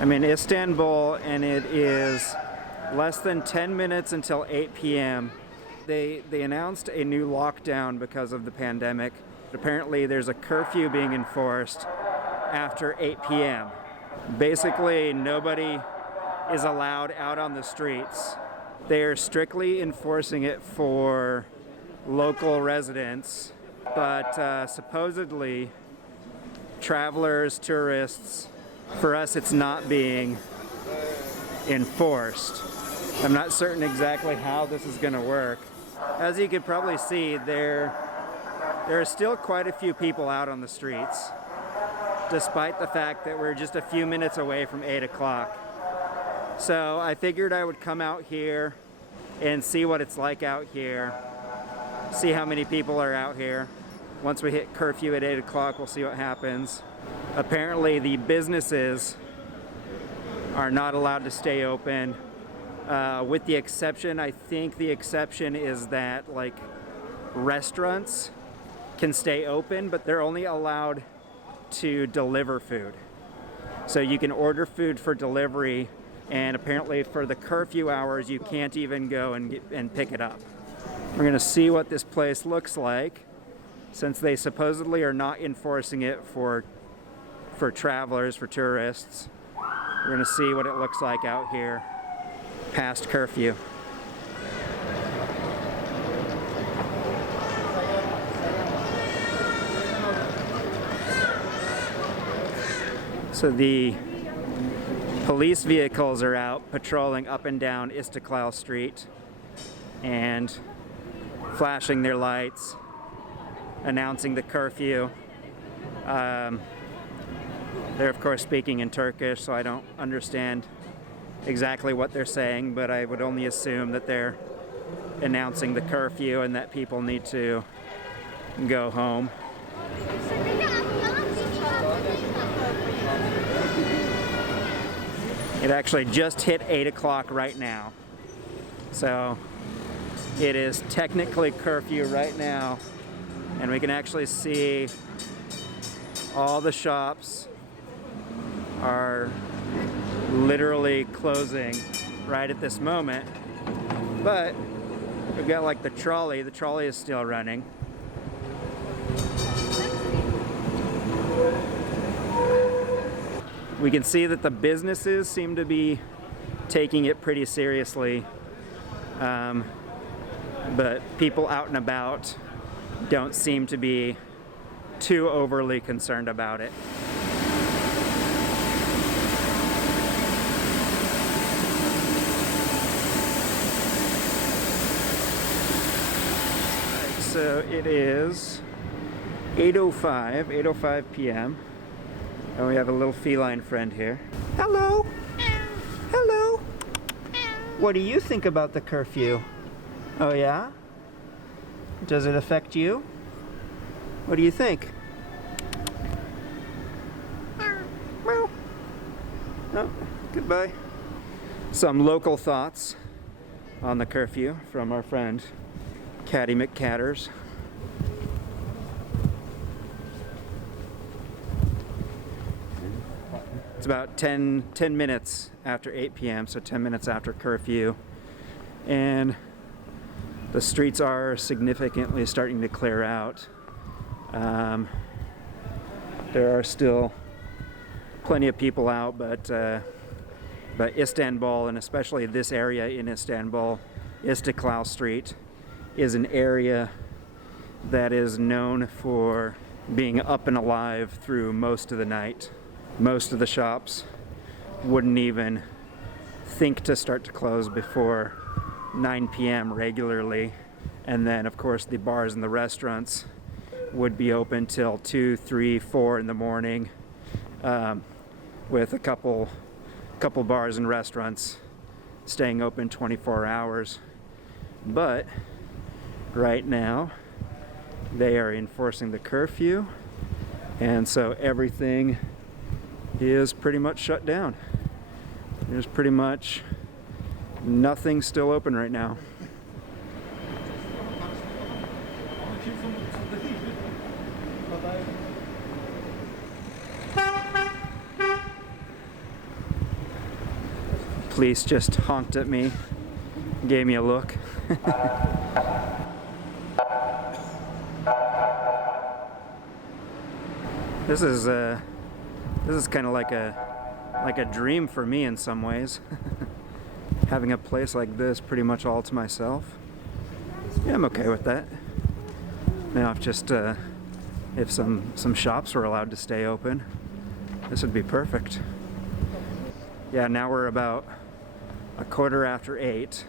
I'm in Istanbul and it is less than 10 minutes until 8 p.m. They announced a new lockdown because of the pandemic. Apparently there's a curfew being enforced after 8 p.m. Basically nobody is allowed out on the streets. They are strictly enforcing it for local residents, but supposedly travelers, tourists, for us it's not being enforced. I'm not certain exactly how this is going to work. As you could probably see, there are still quite a few people out on the streets, despite the fact that we're just a few minutes away from 8 o'clock. So I figured I would come out here and see what it's like out here, see how many people are out here. Once we hit curfew at 8 o'clock, we'll see what happens. Apparently the businesses are not allowed to stay open, with the exception, I think the exception is that like restaurants can stay open, but they're only allowed to deliver food. So you can order food for delivery, and apparently for the curfew hours you can't even go and pick it up. We're gonna see what this place looks like, since they supposedly are not enforcing it for travelers, for tourists. We're gonna see what it looks like out here past curfew. So the police vehicles are out patrolling up and down Istiklal Street and flashing their lights, announcing the curfew. They're of course speaking in Turkish, so I don't understand exactly what they're saying, but I would only assume that they're announcing the curfew and that people need to go home. It actually just hit 8 o'clock right now, so it is technically curfew right now, and we can actually see all the shops are literally closing right at this moment. But we've got like the trolley is still running. We can see that the businesses seem to be taking it pretty seriously, but people out and about don't seem to be too overly concerned about it. So it is 8:05 p.m. and we have a little feline friend here. Hello! Hello! What do you think about the curfew? Oh yeah? Does it affect you? What do you think? Meow. Oh, goodbye. Some local thoughts on the curfew from our friend Caddy McCatters. It's about 10 minutes after 8 p.m., so 10 minutes after curfew, and the streets are significantly starting to clear out. There are still plenty of people out, but Istanbul, and especially this area in Istanbul, Istiklal Street, is an area that is known for being up and alive through most of the night. Most of the shops wouldn't even think to start to close before 9 p.m. regularly, and then of course the bars and the restaurants would be open till 2, 3, 4 in the morning, with a couple bars and restaurants staying open 24 hours. But right now they are enforcing the curfew, and so everything is pretty much shut down. There's pretty much nothing still open right now. police just honked at me, gave me a look. This is kind of like a dream for me in some ways. Having a place like this pretty much all to myself. Yeah, I'm okay with that. Now if some shops were allowed to stay open, this would be perfect. Yeah, now we're about 8:15,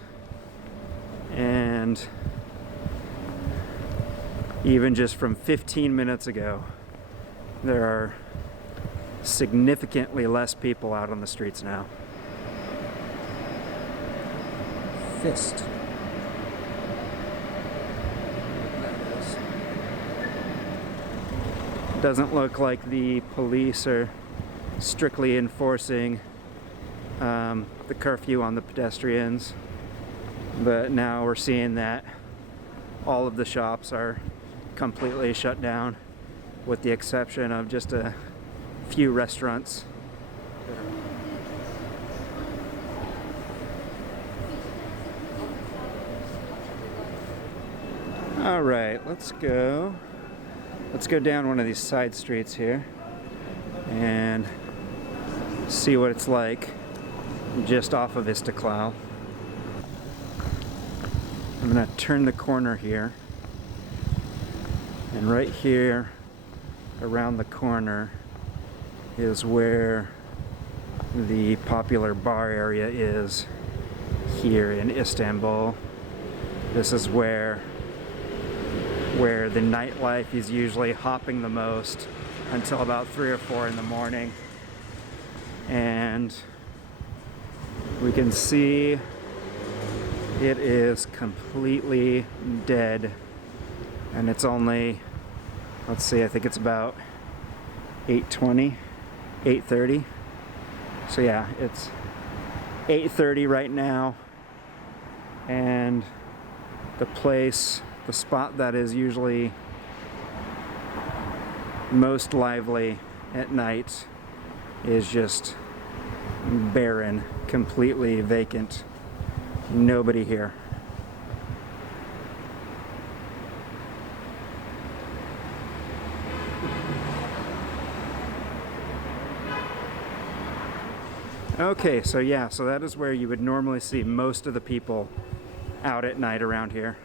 and even just from 15 minutes ago, there are significantly less people out on the streets now. Fist. Doesn't look like the police are strictly enforcing the curfew on the pedestrians, but now we're seeing that all of the shops are completely shut down, with the exception of just a few restaurants. All right, let's go down one of these side streets here and see what it's like just off of Istiklal. I'm gonna turn the corner here, and right here around the corner is where the popular bar area is here in Istanbul. This is where the nightlife is usually hopping the most until about 3 or 4 in the morning. And we can see it is completely dead. And it's only, let's see, I think it's about 8:20, 8:30. So yeah, it's 8:30 right now. And the spot that is usually most lively at night is just barren, completely vacant. Nobody here. Okay, so yeah, so that is where you would normally see most of the people out at night around here.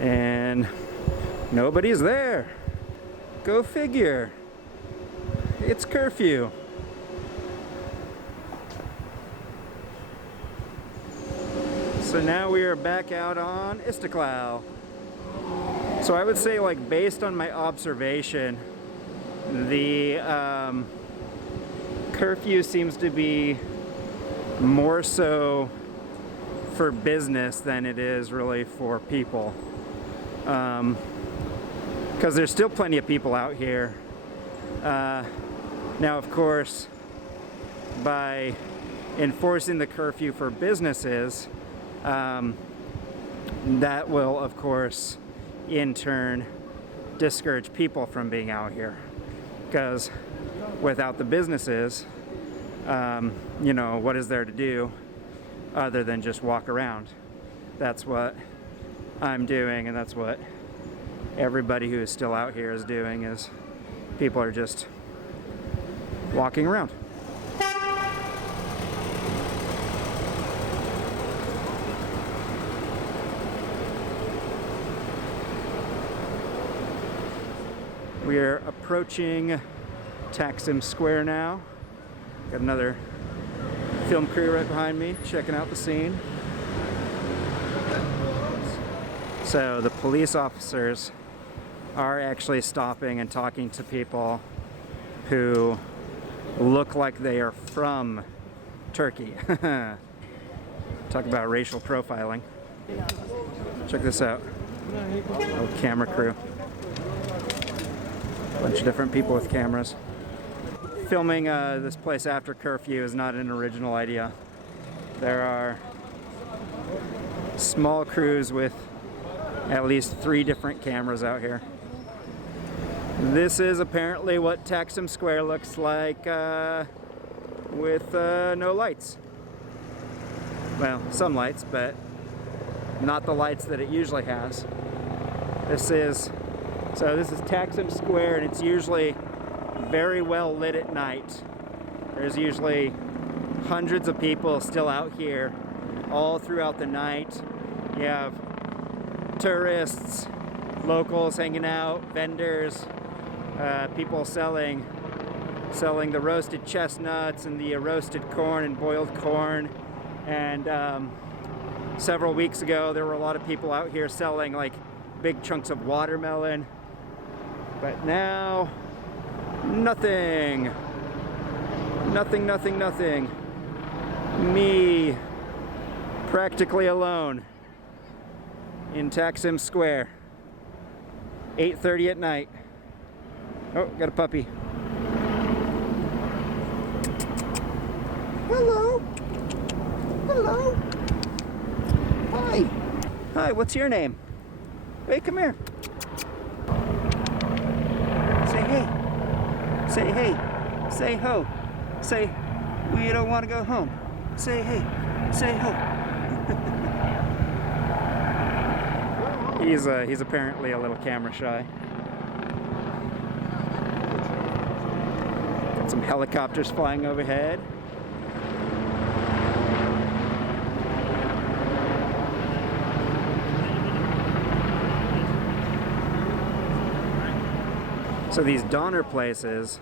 And nobody's there. Go figure. It's curfew. So now we are back out on Istiklal. So I would say, like, based on my observation, the curfew seems to be more so for business than it is really for people. Because there's still plenty of people out here. Now, of course, by enforcing the curfew for businesses, that will, of course, in turn, discourage people from being out here. Because without the businesses, you know, what is there to do other than just walk around? That's what I'm doing, and that's what everybody who is still out here is doing, is people are just walking around. We are approaching Taksim Square now. Got another film crew right behind me checking out the scene. So the police officers are actually stopping and talking to people who look like they are from Turkey. Talk about racial profiling. Check this out. Little camera crew. Bunch of different people with cameras. Filming this place after curfew is not an original idea. There are small crews with at least 3 different cameras out here. This is apparently what Taksim Square looks like with no lights. Well, some lights, but not the lights that it usually has. This is Taksim Square, and it's usually very well lit at night. There's usually hundreds of people still out here all throughout the night. You have tourists, locals hanging out, vendors, people selling the roasted chestnuts and the roasted corn and boiled corn. And several weeks ago there were a lot of people out here selling like big chunks of watermelon. But now, nothing. Nothing, nothing, nothing. Me, practically alone in Taksim Square. 8:30 at night. Oh, got a puppy. Hello. Hello. Hi. Hi, what's your name? Hey, come here. Say hey. Say hey. Say ho. Say, we don't want to go home. Say hey. Say ho. He's apparently a little camera shy. Got some helicopters flying overhead. So these Donner places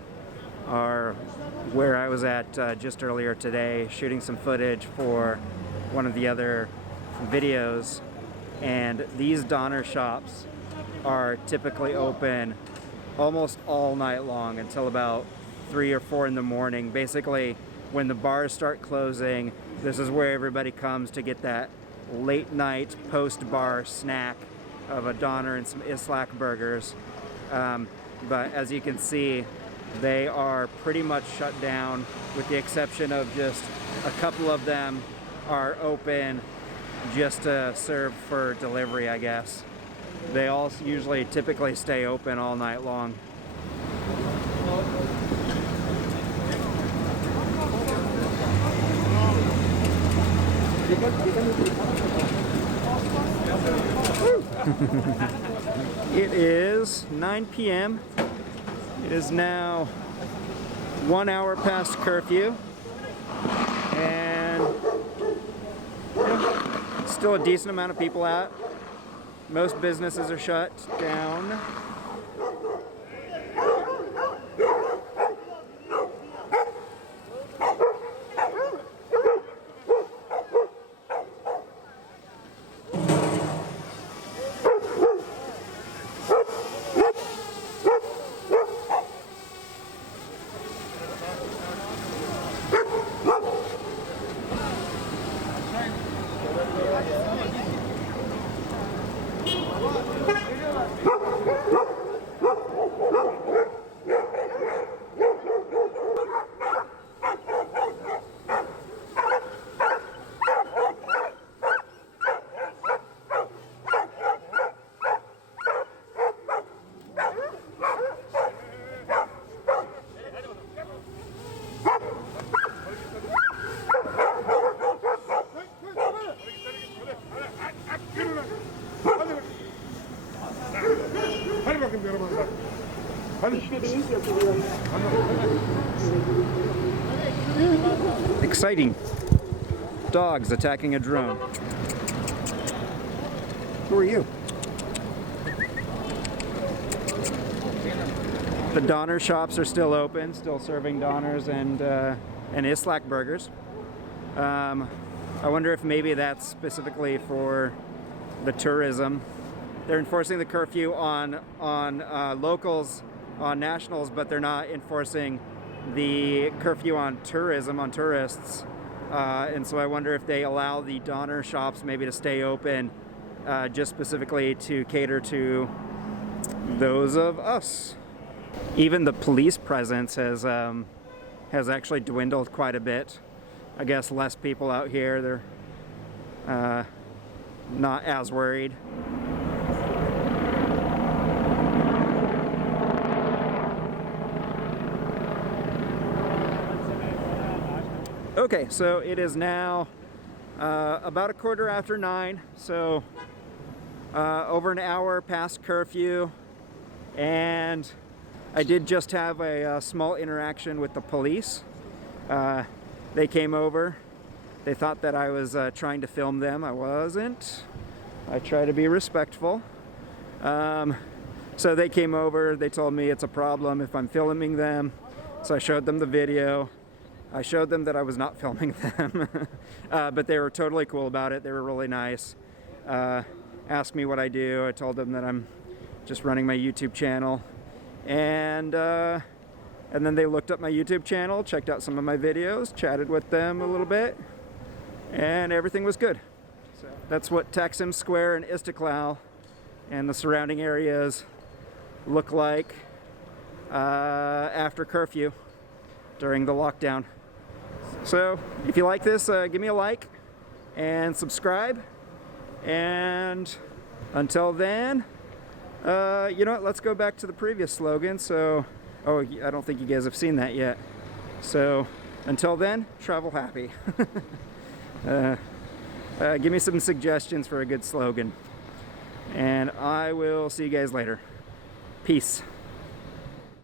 are where I was at just earlier today, shooting some footage for one of the other videos. And these Donner shops are typically open almost all night long until about 3 or 4 in the morning. Basically, when the bars start closing, this is where everybody comes to get that late night post-bar snack of a Donner and some Istiklal burgers. But as you can see, they are pretty much shut down, with the exception of just a couple of them are open just to serve for delivery, I guess. They all usually typically stay open all night long. It is 9 p.m. It is now 1 hour past curfew, and still a decent amount of people out. Most businesses are shut down. Exciting. Dogs attacking a drone. Who are you? The Donner shops are still open, still serving Donners and Istiklal burgers. I wonder if maybe that's specifically for the tourism. They're enforcing the curfew on locals, on nationals, but they're not enforcing the curfew on tourism, on tourists. And so I wonder if they allow the Donner shops maybe to stay open just specifically to cater to those of us. Even the police presence has actually dwindled quite a bit. I guess less people out here. They're not as worried. Okay, so it is now about 9:15, so over an hour past curfew, and I did just have a small interaction with the police. They came over. They thought that I was trying to film them. I wasn't. I try to be respectful. So they came over. They told me it's a problem if I'm filming them. So I showed them the video. I showed them that I was not filming them. But they were totally cool about it. They were really nice. Asked me what I do. I told them that I'm just running my YouTube channel. And then they looked up my YouTube channel, checked out some of my videos, chatted with them a little bit, and everything was good. So that's what Taksim Square and Istiklal and the surrounding areas look like after curfew during the lockdown. So if you like this, give me a like and subscribe. And until then, you know what, let's go back to the previous slogan. So, oh, I don't think you guys have seen that yet. So, until then, travel happy. Give me some suggestions for a good slogan. And I will see you guys later. Peace.